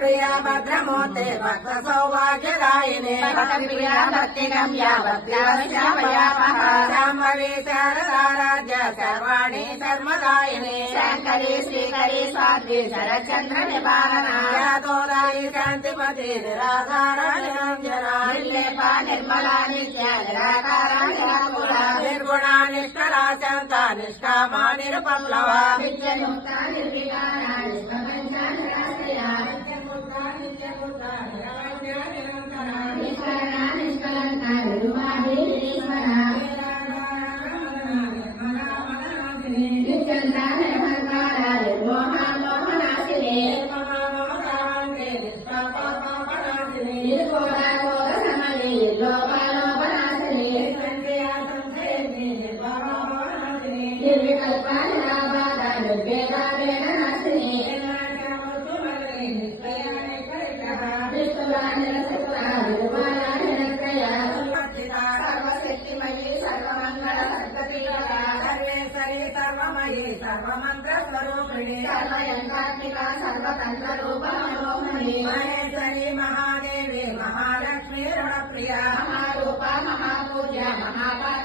प्रिया भद्रमूर्ते भक्त सौभाग्यदायिने प्रिया भक्तिगम्या भक्तिवश्यामयापः शाम्भवी शारदा राज्य सर्वाणि धर्मदायिने शङ्करी श्रीकरी स्वाद्री शरच्चन्द्र निवारणा यादोदायि शान्तिमती निराधारा निरञ्जना निर्लेपा निर्मला नित्या निराकारा निराकुला निर्गुणा निष्कला शान्ता निष्कामा निरुपप्लवा नित्यमुक्ता निर्विकारा निष्प्रपञ्चा निराश्रया निष्करणा निष्कलङ्का निर्वाणी निरीश्वरा नित्यन्ता निर्भङ्कारा निर्मोहा मोहनाशिनी निर्घोरा घोरशमनी निर्लोभालोभनाशिनी निर्विकल्पा निराबाधा निर्वेदा वेदनाशिनी निष्ठुरा निरसुरा निर्वाणा निरत्रया सर्वशक्तिमयी सर्वमङ्गल सर्वतीव्रता सर्वेश्वरी सर्वमयी सर्वमन्त्रस्वरूपिणी सर्वयन्त्रात्मिका सर्वतन्त्ररूपमनोमयी महेश्वरी महादेवी महालक्ष्मी ऋणप्रिया महारूपा महापूज्या महापारा